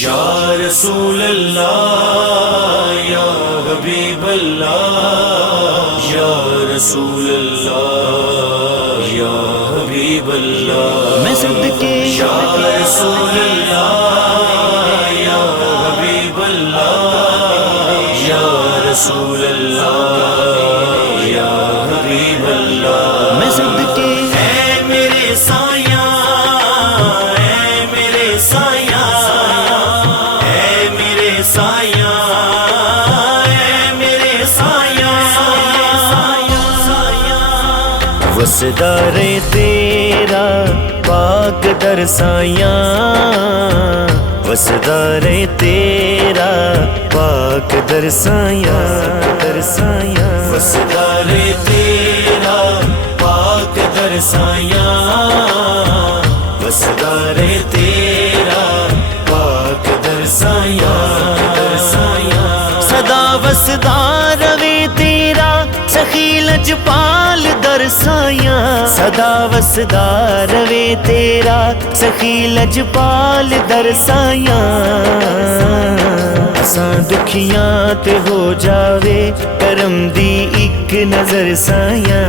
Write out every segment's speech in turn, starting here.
یا رسول اللہ یا حبیب اللہ یا رسول اللہ یا حبیب اللہ میں صدقے یا رسول اللہ یا حبیب اللہ یا رسول اللہ یا حبیب اللہ میں صدقے اے میرے سایہ اے میرے سایہ اے میرے سایہ اے میرے سایہ وسدار تیرا پاک در سایہ وسدار تیرا پاک در سایہ در سایہ وسدار تیرا پاک در سایہ وسدار تیرا پاک در سایہ در سایہ صدا وسدار وے تیرا سخی لجپال در سایہ صدا وسدار وے تیرا سخی لجپال در سایہ اساں دکھیاں تے ہو جاوے کرم دی ایک نظر سایہ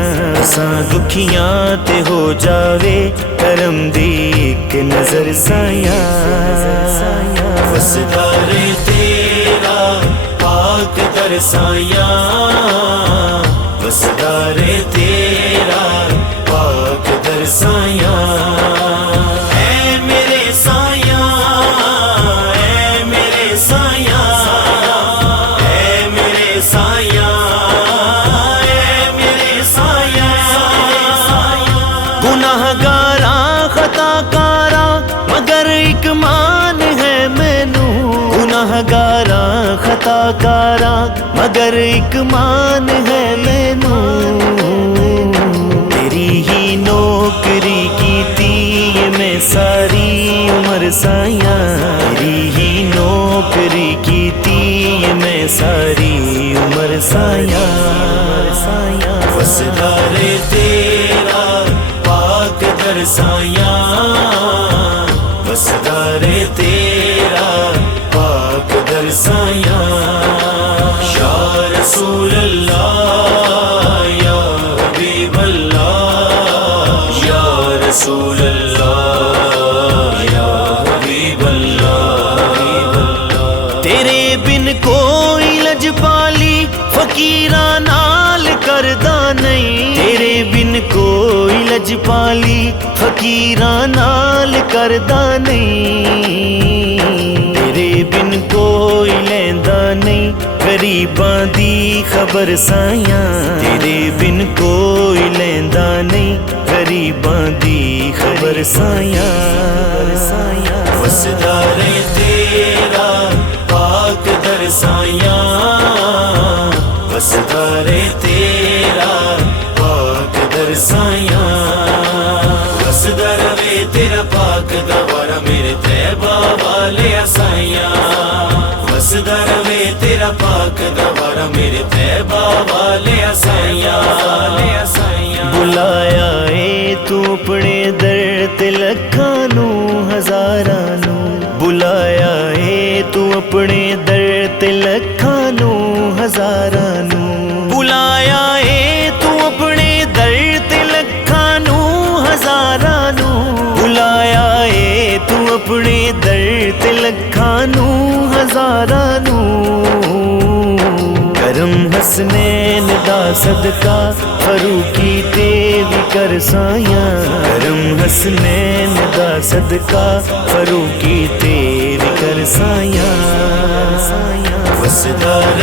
اساں دکھیاں تے ہو جاوے کرم دی ایک نظر سایہ وسدار تیرا پاک در سایہ وسدار تیرا پاک در سایہ اے میرے سایہ اے میرے سایہ اے میرے سایہ اے میرے سایہ گناہ گاراں خطا کاراں مگر ایک مان ہے مینوں گناہ گاراں خطا کاراں مگر ایک مان ہے مینوں تیری ہی نوکری کیتی میں ساری عمر سایہ تیری ہی نوکری کیتی میں ساری عمر سایہ وسدار تیرا پاک در سایہ وسدار تیرا پاک در سایہ یا رسول اللہ یا حبیب اللہ یا رسول اللہ یا حبیب اللہ تیرے بن کوئی لجپالی فقیراں نال کردا نہیں تیرے بن کوئی لجپالی فقیراں نال کردا نہیں تیرے بن کوئی لیندا نہیں غریباں دی خبر سایہ تیرے بن کوئی لیندا نہیں غریباں دی خبر سایہ وسدار تیرا پاک در سایہ وسدار تیرا پاک در سایہ وسدار وے تیرا پاک دوارا میرے طیبہ والے سایہ وسدار وے تیرا پاک دوارا میرے طیبہ والے سایہ بلایا اے تو اپنے در تے لکھاں نو ہزاراں نو بلایا اے تو اپنے در تے لکھاں نو ہزاراں نو بلایا اے تو اپنے در تے لکھاں نو ہزاراں نو بلایا اے تو اپنے در تے لکھاں نو ہزاراں نو کرم حسنین دا صدقہ فاروقی تے وی کر سایہ کرم حسنین دا صدقہ فاروقی تے وی کر سایہ وسدار